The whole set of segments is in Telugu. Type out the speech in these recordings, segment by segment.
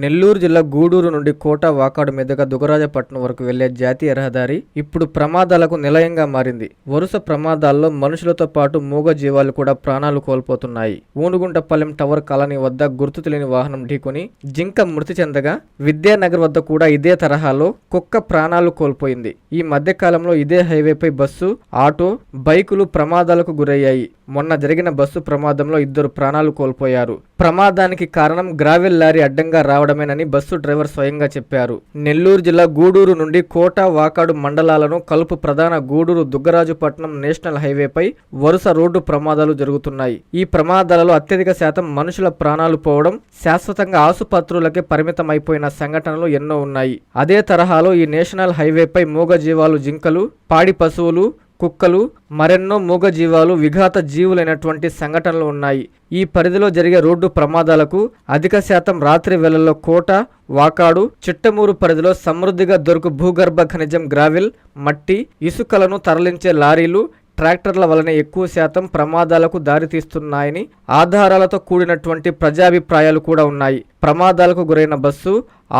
నెల్లూరు జిల్లా గూడూరు నుండి కోట వాకాడు మీదుగా దుగరాజపట్నం వరకు వెళ్లే జాతీయ రహదారి ఇప్పుడు ప్రమాదాలకు నిలయంగా మారింది. వరుస ప్రమాదాల్లో మనుషులతో పాటు మూగ జీవాలు కూడా ప్రాణాలు కోల్పోతున్నాయి. ఊనుగుంటపాలెం టవర్ కాలనీ వద్ద గుర్తు తెలియని వాహనం ఢీకొని జింక మృతి చెందగా, విద్యానగర్ వద్ద కూడా ఇదే తరహాలో కుక్క ప్రాణాలు కోల్పోయింది. ఈ మధ్య కాలంలో ఇదే హైవేపై బస్సు, ఆటో, బైకులు ప్రమాదాలకు గురయ్యాయి. మొన్న జరిగిన బస్సు ప్రమాదంలో 2 ప్రాణాలు కోల్పోయారు. ప్రమాదానికి కారణం గ్రావెల్ లారీ అడ్డంగా రావడమేనని బస్సు డ్రైవర్ స్వయంగా చెప్పారు. నెల్లూరు జిల్లా గూడూరు నుండి కోట వాకాడు మండలాలను కలుపు ప్రధాన గూడూరు దుగ్గరాజుపట్నం నేషనల్ హైవేపై వరుస రోడ్డు ప్రమాదాలు జరుగుతున్నాయి. ఈ ప్రమాదాలలో అత్యధిక శాతం మనుషుల ప్రాణాలు పోవడం, శాశ్వతంగా ఆసుపత్రులకే పరిమితమైపోయిన సంఘటనలు ఎన్నో ఉన్నాయి. అదే తరహాలో ఈ నేషనల్ హైవేపై మూగజీవాలు, జింకలు, పాడి పశువులు, కుక్కలు, మరెన్నో మూగజీవాలు, విఘాత జీవులైనటువంటి సంఘటనలు ఉన్నాయి. ఈ పరిధిలో జరిగే రోడ్డు ప్రమాదాలకు అధిక శాతం రాత్రి వేళల్లో కోట, వాకాడు, చిట్టమూరు పరిధిలో సమృద్ధిగా దొరుకు భూగర్భ ఖనిజం గ్రావెల్, మట్టి, ఇసుకలను తరలించే లారీలు, ట్రాక్టర్ల వలన ఎక్కువ శాతం ప్రమాదాలకు దారితీస్తున్నాయని ఆధారాలతో కూడినటువంటి ప్రజాభిప్రాయాలు కూడా ఉన్నాయి. ప్రమాదాలకు గురైన బస్సు,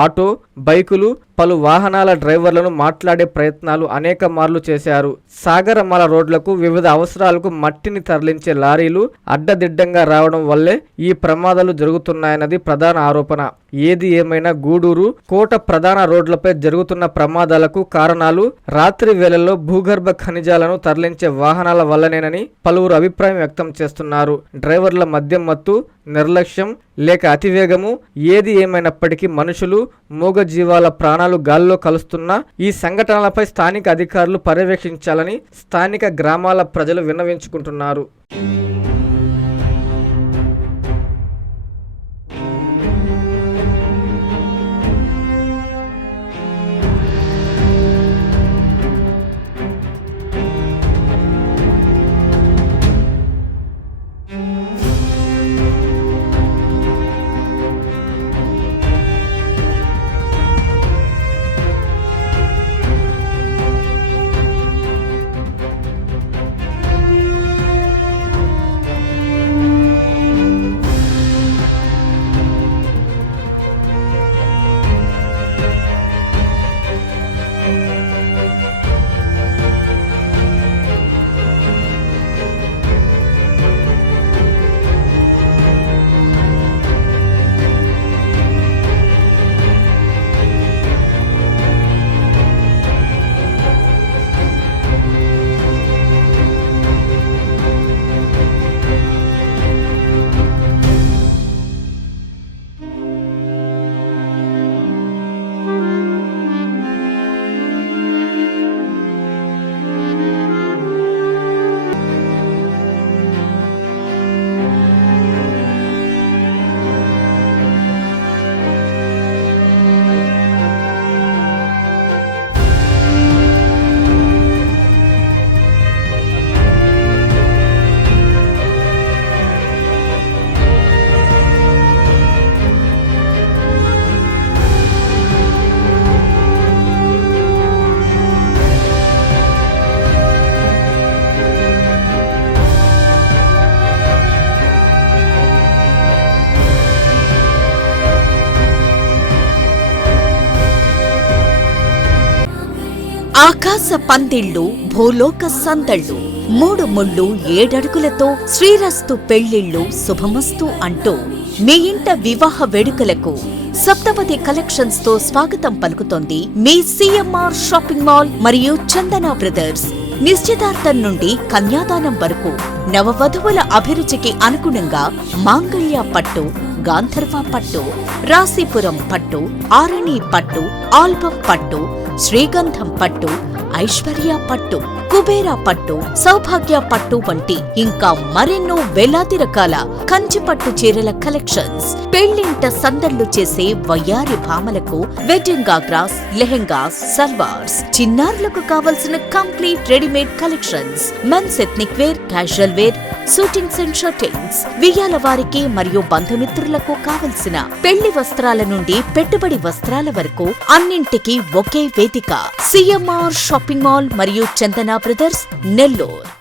ఆటో, బైకులు, పలు వాహనాల డ్రైవర్లను మాట్లాడే ప్రయత్నాలు అనేక మార్లు చేశారు. సాగరమాల రోడ్లకు వివిధ అవసరాలకు మట్టిని తరలించే లారీలు అడ్డదిడ్డంగా రావడం వల్లే ఈ ప్రమాదాలు జరుగుతున్నాయన్నది ప్రధాన ఆరోపణ. ఏది ఏమైనా గూడూరు, కోట ప్రధాన రోడ్లపై జరుగుతున్న ప్రమాదాలకు కారణాలు రాత్రి వేళల్లో భూగర్భ ఖనిజాలను తరలించే వాహనాల వల్లనేనని పలువురు అభిప్రాయం వ్యక్తం చేస్తున్నారు. డ్రైవర్ల మద్యం మత్తు, నిర్లక్ష్యం లేక అతివేగము, ఏది ఏమైనప్పటికీ మనుషులు, మూగజీవాల ప్రాణాలు గాల్లో కలుస్తున్న ఈ సంఘటనలపై స్థానిక అధికారులు పర్యవేక్షించాలని స్థానిక గ్రామాల ప్రజలు విన్నవించుకుంటున్నారు. ఆకాశ పందిళ్ళు, భూలోక సందళ్ళు, 3 ముళ్ళు 7 అడుగులతో శ్రీరస్తు పెళ్లిళ్ళు శుభమస్తు అంటూ మీ ఇంట వివాహ వేడుకలకు సప్తపది కలెక్షన్స్ తో స్వాగతం పలుకుతోంది మీ సిఎంఆర్ షాపింగ్ మాల్ మరియు చందన బ్రదర్స్. నిశ్చితార్థం నుండి కన్యాదానం వరకు నవవధువుల అభిరుచికి అనుగుణంగా మాంగళ్య పట్టు, గాంధర్వ పట్టు, రాశిపురం పట్టు, ఆరణి పట్టు, ఆల్బం పట్టు, శ్రీగంధం పట్టు, ఐశ్వర్య పట్టు, కుబేరా పట్టు, సౌభాగ్య పట్టు వంటి ఇంకా మరెన్నో వేలాది రకాల కంచిపట్టు చీరల కలెక్షన్స్. పెళ్లింట సందళ్లు చేసే వయ్యారి భామలకు వెడ్డింగ్ గాగ్రాస్, లెహెంగాస్, సల్వార్స్, చిన్నారులకు కావలసిన complete readymade collections, men's ethnic wear, casual wear, shootings and shirtings, వియ్యాల వారికి మరియు బంధుమిత్రులకు కావలసిన పెళ్లి వస్త్రాల నుండి పెట్టుబడి వస్త్రాల వరకు అన్నింటికీ ఒకే వేదిక. సిఎంఆర్ షాపింగ్ మాల్ మరియు చందన బ్రదర్స్, నెల్లూరు.